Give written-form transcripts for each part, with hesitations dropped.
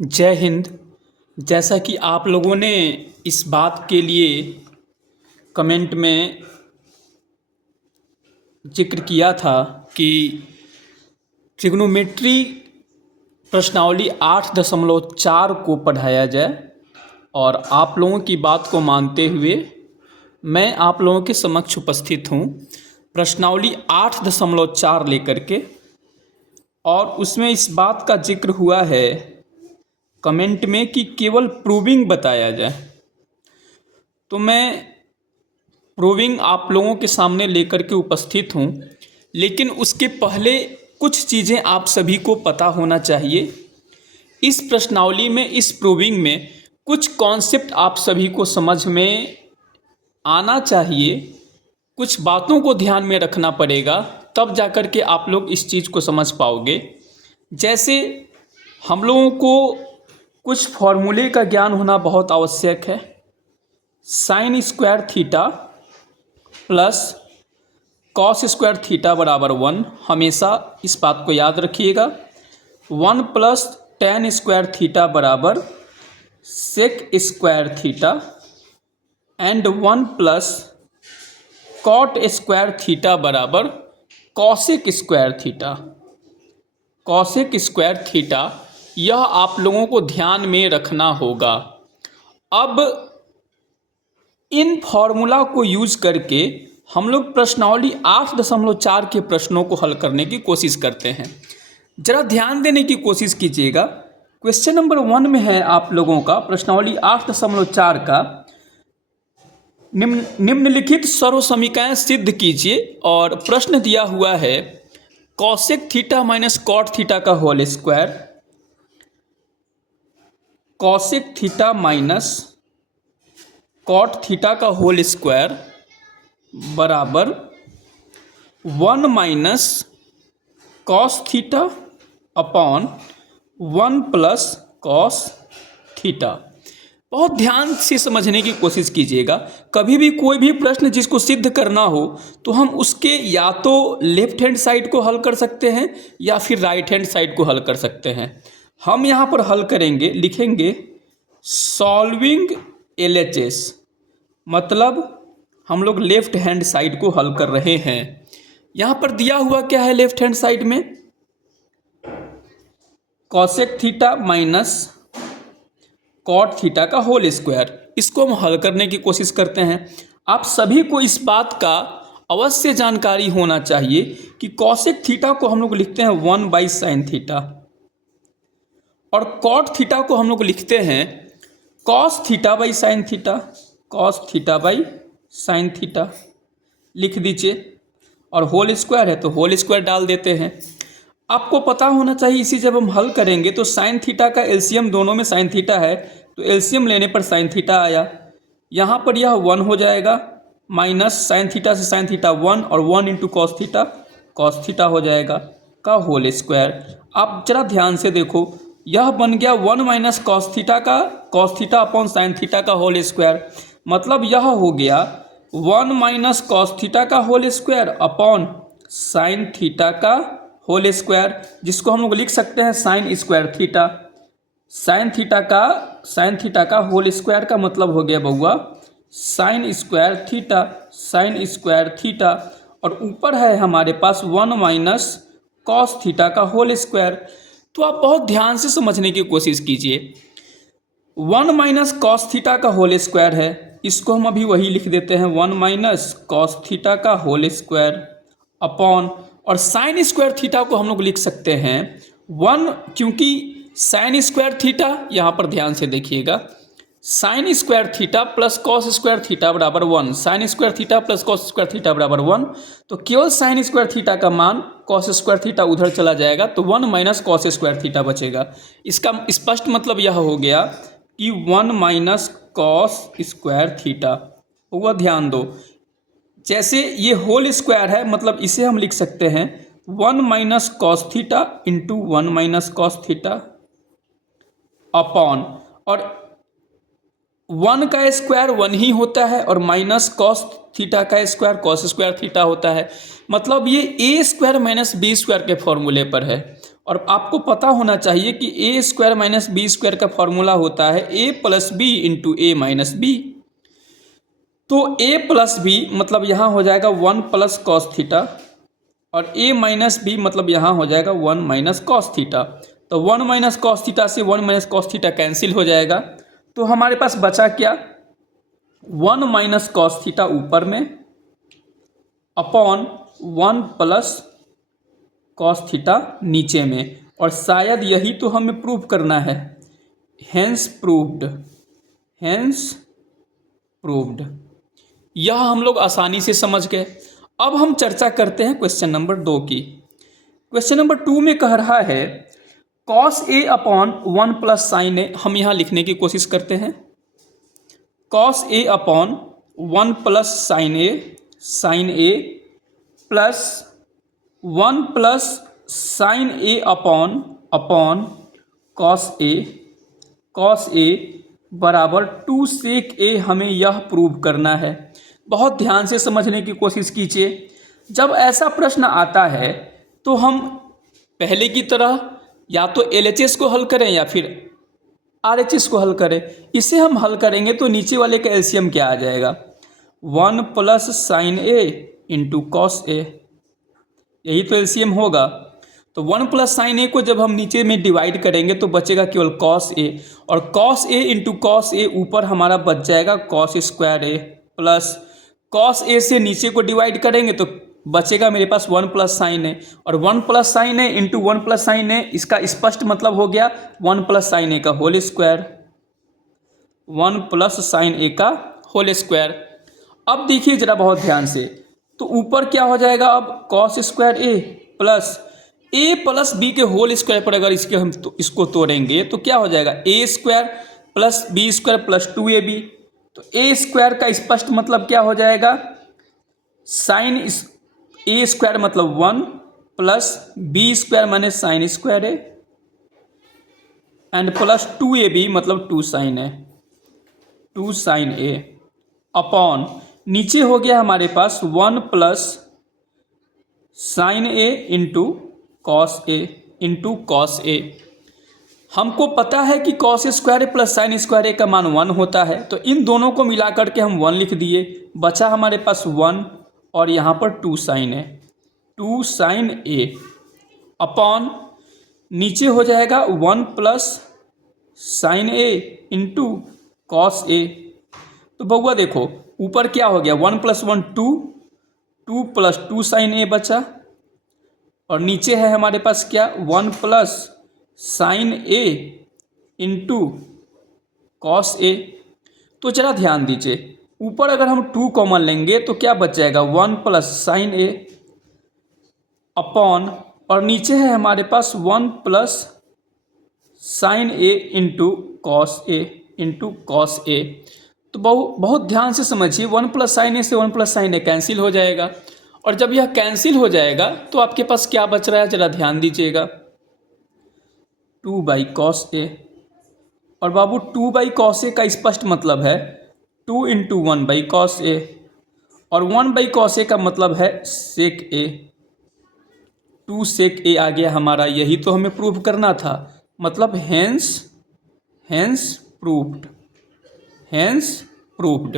जय हिंद। जैसा कि आप लोगों ने इस बात के लिए कमेंट में जिक्र किया था कि ट्रिग्नोमेट्री प्रश्नावली 8.4 को पढ़ाया जाए, और आप लोगों की बात को मानते हुए मैं आप लोगों के समक्ष उपस्थित हूँ प्रश्नावली 8.4 लेकर के। और उसमें इस बात का जिक्र हुआ है कमेंट में कि केवल प्रूविंग बताया जाए, तो मैं प्रूविंग आप लोगों के सामने लेकर के उपस्थित हूँ। लेकिन उसके पहले कुछ चीज़ें आप सभी को पता होना चाहिए। इस प्रश्नावली में, इस प्रूविंग में कुछ कॉन्सेप्ट आप सभी को समझ में आना चाहिए, कुछ बातों को ध्यान में रखना पड़ेगा, तब जाकर के आप लोग इस चीज़ को समझ पाओगे। जैसे हम लोगों को कुछ फॉर्मूले का ज्ञान होना बहुत आवश्यक है। Sign square theta plus cos square theta बराबर 1, हमेशा इस बात को याद रखिएगा। 1 प्लस टेन स्क्वायर थीटा बराबर sec square theta and 1 plus cot square theta बराबर cosec square theta. Cosec square theta, यह आप लोगों को ध्यान में रखना होगा। अब इन फॉर्मूला को यूज करके हम लोग प्रश्नावली 8.4 के प्रश्नों को हल करने की कोशिश करते हैं। जरा ध्यान देने की कोशिश कीजिएगा। क्वेश्चन नंबर 1 में है आप लोगों का प्रश्नावली 8.4 का, निम्नलिखित सर्व समीकरण सिद्ध कीजिए। और प्रश्न दिया हुआ है cosec theta minus cot theta का whole square, cosec theta minus cot theta का होल स्क्वायर बराबर 1 minus cos theta upon 1 plus cos theta. बहुत ध्यान से समझने की कोशिश कीजिएगा। कभी भी कोई भी प्रश्न जिसको सिद्ध करना हो तो हम उसके या तो लेफ्ट हैंड साइड को हल कर सकते हैं या फिर राइट हैंड साइड को हल कर सकते हैं। हम यहाँ पर हल करेंगे, लिखेंगे सॉल्विंग LHS, मतलब हम लोग लेफ्ट हैंड साइड को हल कर रहे हैं। यहाँ पर दिया हुआ क्या है लेफ्ट हैंड साइड में, cosec theta minus cot theta का होल स्क्वायर। इसको हम हल करने की कोशिश करते हैं। आप सभी को इस बात का अवश्य जानकारी होना चाहिए कि कॉसेक थीटा को हम लोग लिखते हैं 1 बाई साइन थीटा, और कॉट थीटा को हम लोग लिखते हैं cos theta by sine theta, cos theta by sine theta लिख दीजिए। और होल स्क्वायर है तो होल स्क्वायर डाल देते हैं। आपको पता होना चाहिए इसी जब हम हल करेंगे तो साइन थीटा का एलसीएम, दोनों में साइन थीटा है तो एलसीएम लेने पर साइन थीटा आया। यहाँ पर यह 1 हो जाएगा, माइनस साइन थीटा से साइन थीटा 1, और 1 इंटू कॉस थीटा हो जाएगा का होल स्क्वायर। आप जरा ध्यान से देखो, यह बन गया 1 minus cos theta upon sine theta का होल स्क्वायर। मतलब यह हो गया 1 माइनस कॉस थीटा का whole square upon sine theta का होल स्क्वायर, जिसको हम लोग लिख सकते हैं sine square theta. Sine theta का होल स्क्वायर का मतलब हो गया बउआ साइन स्क्वायर थीटा, और ऊपर है हमारे पास 1 माइनस कॉस थीटा का होल स्क्वायर। तो आप बहुत ध्यान से समझने की कोशिश कीजिए। 1 माइनस कॉस थीटा का होल स्क्वायर है, इसको हम अभी वही लिख देते हैं 1 माइनस कॉस थीटा का होल स्क्वायर अपॉन, और साइन स्क्वायर थीटा को हम लोग लिख सकते हैं 1, क्योंकि साइन स्क्वायर थीटा, यहाँ पर ध्यान से देखिएगा, sign square theta plus cos square theta बराबर 1, sign square theta plus cos square theta बराबर 1। तो केवल साइन स्क्वायर थीटा का मान, कॉस स्क्वायर थीटा उधर चला जाएगा तो 1 माइनस कॉस स्क्वायर थीटा बचेगा। इसका स्पष्ट मतलब यह हो गया कि 1 माइनस कॉस स्क्वायर थीटा हुआ। ध्यान दो, जैसे ये होल स्क्वायर है मतलब इसे हम लिख सकते हैं 1 minus cos theta into 1 minus cos theta upon, और 1 का स्क्वायर 1 ही होता है और माइनस कॉस थीटा का स्क्वायर कॉस स्क्वायर थीटा होता है। मतलब ये ए स्क्वायर माइनस बी स्क्वायर के फॉर्मूले पर है। और आपको पता होना चाहिए कि ए स्क्वायर माइनस बी स्क्वायर का फॉर्मूला होता है ए प्लस बी इंटू ए माइनस बी। तो ए प्लस बी मतलब यहाँ हो जाएगा 1 प्लस कॉस थीटा और ए माइनस बी मतलब यहाँ हो जाएगा 1 माइनस कॉस थीटा। तो 1 माइनस कॉस थीटा से 1 माइनस कॉस थीटा कैंसिल हो जाएगा। तो हमारे पास बचा क्या, 1 माइनस कॉस थीटा ऊपर में अपॉन 1 प्लस कॉस थीटा नीचे में। और शायद यही तो हमें प्रूव करना है। Hence proved, hence proved. यह हम लोग आसानी से समझ गए। अब हम चर्चा करते हैं क्वेश्चन नंबर 2 की। क्वेश्चन नंबर 2 में कह रहा है cos A upon 1 plus sign ए। हम यहाँ लिखने की कोशिश करते हैं cos A upon 1 plus sign A plus 1 plus sign A upon cos A बराबर 2 सेक ए। हमें यह प्रूव करना है। बहुत ध्यान से समझने की कोशिश कीजिए। जब ऐसा प्रश्न आता है तो हम पहले की तरह या तो एलएचएस को हल करें या फिर आरएचएस को हल करें। इसे हम हल करेंगे तो नीचे वाले का एलसीएम क्या आ जाएगा, 1 plus sign A into cos A. यही तो एलसीएम होगा। तो 1 प्लस साइन ए को जब हम नीचे में डिवाइड करेंगे तो बचेगा केवल कॉस ए, और cos A into cos A ऊपर हमारा बच जाएगा cos square A plus cos A से नीचे को डिवाइड करेंगे तो बचेगा मेरे पास 1 प्लस साइन ए, और 1 प्लस साइन ए इंटू 1 प्लस साइन ए, इसका स्पष्ट मतलब हो गया 1 प्लस साइन ए का होल स्क्वायर, 1 प्लस साइन ए का होल स्क्वायर। अब देखिए जरा बहुत ध्यान से, तो ऊपर क्या हो जाएगा अब कॉस स्क्वायर ए प्लस बी के होल स्क्वायर पर अगर इसके हम इसको तोड़ेंगे तो क्या हो जाएगा a square plus b square plus 2ab। तो ए स्क्वायर का स्पष्ट मतलब क्या हो जाएगा, साइन ए स्क्वायर मतलब 1 प्लस बी स्क्वायर माने sine square A and plus 2ab मतलब 2 साइन ए अपॉन नीचे हो गया हमारे पास 1 plus sign A into cos A. हमको पता है कि कॉस स्क्वायर ए प्लस साइन स्क्वायर ए का मान 1 होता है। तो इन दोनों को मिला करके हम 1 लिख दिए। बचा हमारे पास 1 और यहाँ पर 2 साइन ए अपॉन नीचे हो जाएगा 1 plus sign A into cos A. तो बउआ देखो ऊपर क्या हो गया, 1 प्लस 1 2 प्लस 2 साइन ए बचा, और नीचे है हमारे पास क्या 1 plus sign A into cos A. तो जरा ध्यान दीजिए, ऊपर अगर हम 2 कॉमन लेंगे तो क्या बच जाएगा 1 प्लस साइन ए अपॉन, और नीचे है हमारे पास 1 plus sign A into cos A. तो बहुत ध्यान से समझिए, 1 प्लस साइन ए से 1 प्लस साइन ए कैंसिल हो जाएगा, और जब यह कैंसिल हो जाएगा तो आपके पास क्या बच रहा है जरा ध्यान दीजिएगा, 2 बाई कॉस ए। और बाबू 2 बाई कॉस ए का स्पष्ट मतलब है 2 इंटू 1 बाई कॉस ए, और 1 बाई कॉस ए का मतलब है सेक ए, 2 सेक ए आ गया हमारा। यही तो हमें प्रूव करना था। मतलब हेंस प्रूव्ड।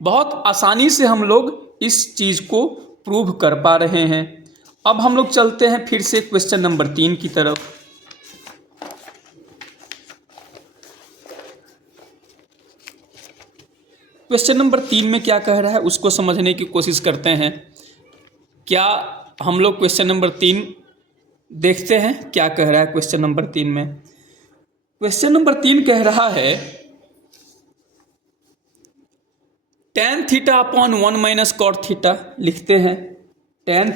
बहुत आसानी से हम लोग इस चीज़ को प्रूव कर पा रहे हैं। अब हम लोग चलते हैं फिर से क्वेश्चन नंबर 3 की तरफ। क्वेश्चन नंबर 3 में क्या कह रहा है उसको समझने की कोशिश करते हैं। क्या हम लोग क्वेश्चन नंबर 3 देखते हैं क्या कह रहा है क्वेश्चन नंबर 3 में। क्वेश्चन नंबर 3 कह रहा है tan theta upon 1 minus cot theta. लिखते हैं tan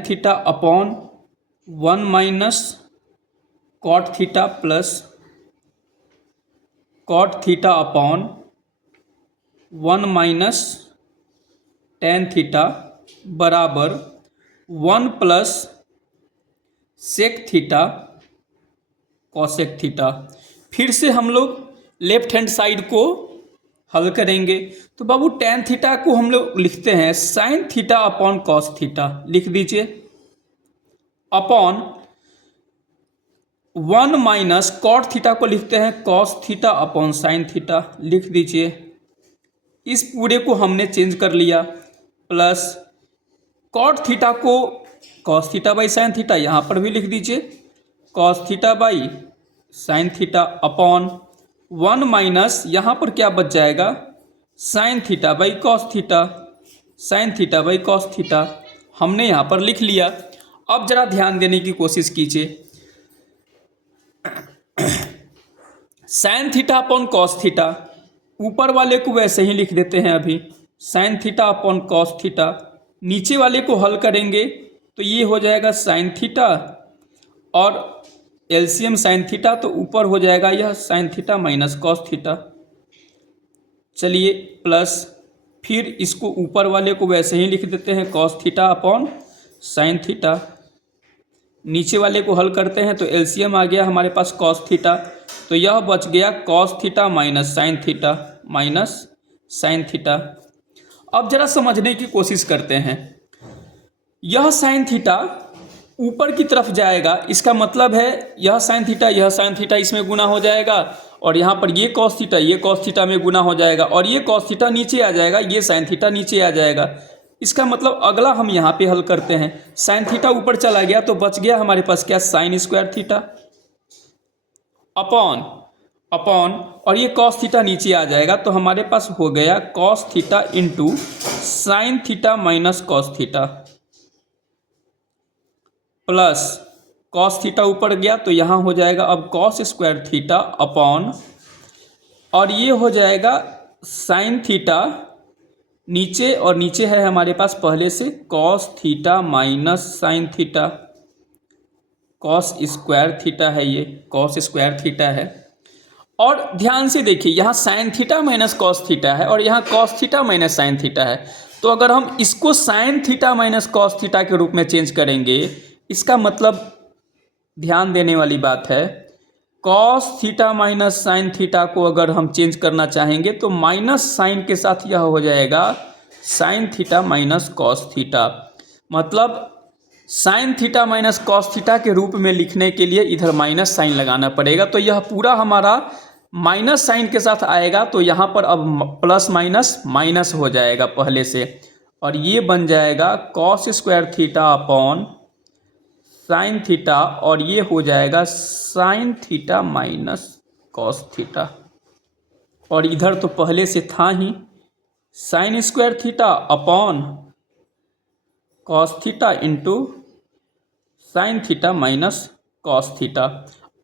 theta upon 1 minus cot theta plus cot theta upon 1 minus tan theta बराबर 1 plus sec theta cosec theta. फिर से हम लोग लेफ्ट हैंड साइड को हल करेंगे। तो बाबू टेन थीटा को हम लोग लिखते हैं sine theta upon cos theta, लिख दीजिए, अपॉन 1 माइनस कॉट थीटा को लिखते हैं cos theta upon sine theta, लिख दीजिए। इस पूरे को हमने चेंज कर लिया, प्लस कॉट थीटा को cos theta by sine theta, यहाँ पर भी लिख दीजिए cos theta by sine theta upon 1 minus यहाँ पर क्या बच जाएगा sine theta by cos theta, sine theta by cos theta हमने यहाँ पर लिख लिया। अब जरा ध्यान देने की कोशिश कीजिए, sine theta upon cos theta, ऊपर वाले को वैसे ही लिख देते हैं अभी, sine theta upon cos theta, नीचे वाले को हल करेंगे तो ये हो जाएगा साइन थीटा और एलसीएम साइन थीटा, तो ऊपर हो जाएगा यह sign theta minus cos theta. चलिए प्लस फिर इसको ऊपर वाले को वैसे ही लिख देते हैं cos theta upon sine theta, नीचे वाले को हल करते हैं तो एलसीएम आ गया हमारे पास कॉस थीटा, तो यह बच गया cos theta minus sine theta. अब जरा समझने की कोशिश करते हैं, यह साइन थीटा ऊपर की तरफ जाएगा, इसका मतलब है यह साइन थीटा इसमें गुना हो जाएगा और यहाँ पर ये कॉस थीटा में गुना हो जाएगा और ये कॉस थीटा नीचे आ जाएगा, ये साइन थीटा नीचे आ जाएगा। इसका मतलब अगला हम यहाँ पे हल करते हैं, साइन थीटा ऊपर चला गया तो बच गया हमारे पास क्या साइन स्क्वायर थीटा अपॉन और ये कॉस थीटा नीचे आ जाएगा तो हमारे पास हो गया cos theta into sine theta minus cos theta, plus cos theta ऊपर गया तो यहाँ हो जाएगा अब कॉस स्क्वायर थीटा अपॉन और ये हो जाएगा साइन थीटा नीचे, और नीचे है हमारे पास पहले से cos theta minus sine theta, cos square theta है, ये कॉस स्क्वायर थीटा है। और ध्यान से देखिए यहाँ sign theta minus cos theta है और यहाँ cos theta minus sine theta है, तो अगर हम इसको sign theta minus cos theta के रूप में चेंज करेंगे, इसका मतलब ध्यान देने वाली बात है, cos theta minus sine theta को अगर हम चेंज करना चाहेंगे तो माइनस साइन के साथ यह हो जाएगा sine theta minus cos theta, मतलब sine theta minus cos theta के रूप में लिखने के लिए इधर माइनस साइन लगाना पड़ेगा, तो यह पूरा हमारा माइनस साइन के साथ आएगा, तो यहाँ पर अब प्लस माइनस माइनस हो जाएगा पहले से और ये बन जाएगा cos square theta upon sine theta और ये हो जाएगा sine theta minus cos theta, और इधर तो पहले से था ही sine square theta upon cos theta into sine theta minus cos theta.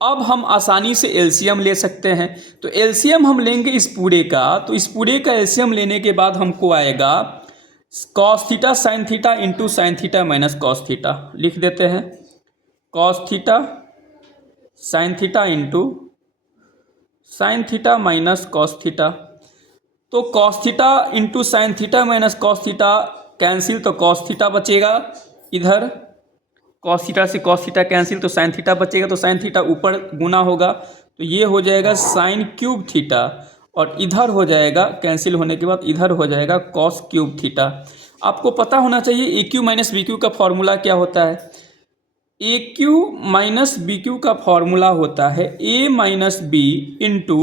अब हम आसानी से एलसीएम ले सकते हैं, तो एलसीएम हम लेंगे इस पूरे का, तो इस पूरे का एलसीएम लेने के बाद हमको आएगा cos theta sine theta into sine theta minus cos theta, लिख देते हैं cos theta sine theta into sine theta minus cos theta, तो cos theta into sine theta minus cos theta cancel, तो कॉस थीटा बचेगा, इधर cos theta से cos theta cancel तो sine theta बचेगा, तो साइन थीटा ऊपर गुना होगा तो ये हो जाएगा साइन क्यूब थीटा और इधर हो जाएगा कैंसिल होने के बाद इधर हो जाएगा कॉस क्यूब थीटा। आपको पता होना चाहिए a cube minus b cube का फॉर्मूला क्या होता है, a cube minus b cube का फॉर्मूला होता है a minus b into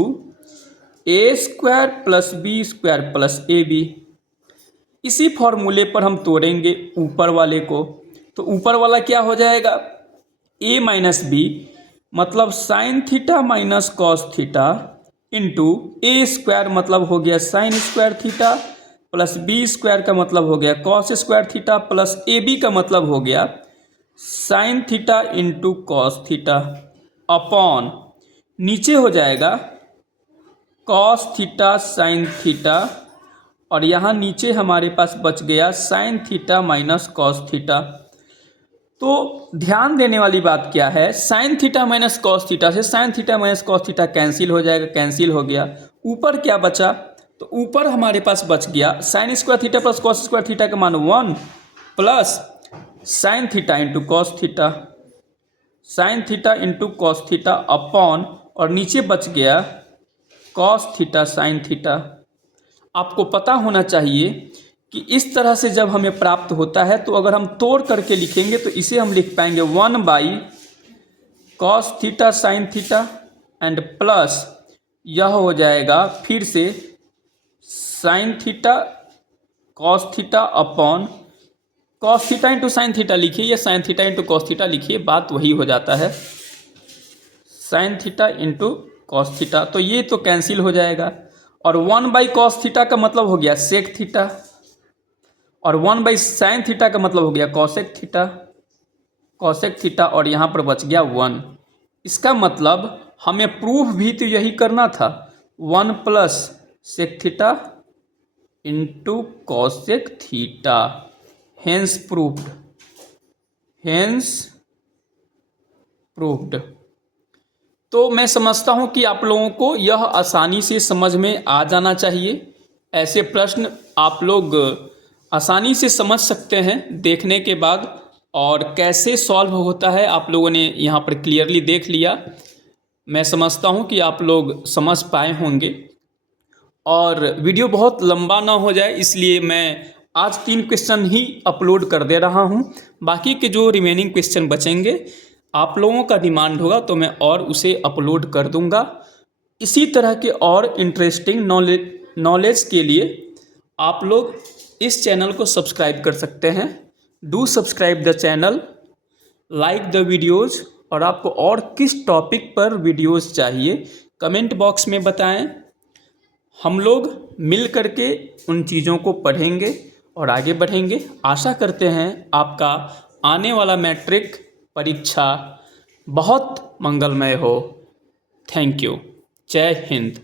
a square plus b square plus a b. इसी फॉर्मूले पर हम तोड़ेंगे ऊपर वाले को, तो ऊपर वाला क्या हो जाएगा ए माइनस बी मतलब sine theta minus cos theta into a square मतलब हो गया sine square theta plus b square का मतलब हो गया cos square theta plus a b का मतलब हो गया sine theta into cos theta upon नीचे हो जाएगा कॉस थीटा साइन थीटा और यहाँ नीचे हमारे पास बच गया sine theta minus cos theta. तो ध्यान देने वाली बात क्या है, sine theta minus cos theta से sine theta minus cos theta cancel हो जाएगा, कैंसिल हो गया, ऊपर क्या बचा, तो ऊपर हमारे पास बच गया sine square theta plus cos square theta का मान 1 plus sign theta into cos theta, sine theta into cos theta upon और नीचे बच गया कॉस थीटा साइन थीटा। आपको पता होना चाहिए कि इस तरह से जब हमें प्राप्त होता है तो अगर हम तोड़ करके लिखेंगे तो इसे हम लिख पाएंगे 1/cos theta sine theta and plus यह हो जाएगा फिर से sine theta cos theta upon cos theta into sine theta लिखिए या sign theta into cos theta लिखिए, बात वही हो जाता है, sine theta into cos theta. तो ये तो कैंसिल हो जाएगा और 1/cos थीटा का मतलब हो गया सेक थीटा और 1/sin थीटा का मतलब हो गया कॉसेक थीटा और यहाँ पर बच गया 1। इसका मतलब हमें प्रूफ भी तो यही करना था, 1 plus sec theta into cosec theta, hence proved. तो मैं समझता हूँ कि आप लोगों को यह आसानी से समझ में आ जाना चाहिए। ऐसे प्रश्न आप लोग आसानी से समझ सकते हैं देखने के बाद, और कैसे सॉल्व होता है आप लोगों ने यहाँ पर क्लियरली देख लिया। मैं समझता हूँ कि आप लोग समझ पाए होंगे और वीडियो बहुत लंबा ना हो जाए इसलिए मैं आज 3 क्वेश्चन ही अपलोड कर दे रहा हूँ। बाकी के जो रिमेनिंग क्वेश्चन बचेंगे आप लोगों का डिमांड होगा तो मैं और उसे अपलोड कर दूंगा। इसी तरह के और इंटरेस्टिंग नॉलेज के लिए आप लोग इस चैनल को सब्सक्राइब कर सकते हैं। Do subscribe the channel, like the videos, और आपको और किस टॉपिक पर वीडियोज़ चाहिए कमेंट बॉक्स में बताएं। हम लोग मिल करके उन चीज़ों को पढ़ेंगे और आगे बढ़ेंगे। आशा करते हैं आपका आने वाला मैट्रिक परीक्षा बहुत मंगलमय हो। Thank you. जय हिंद।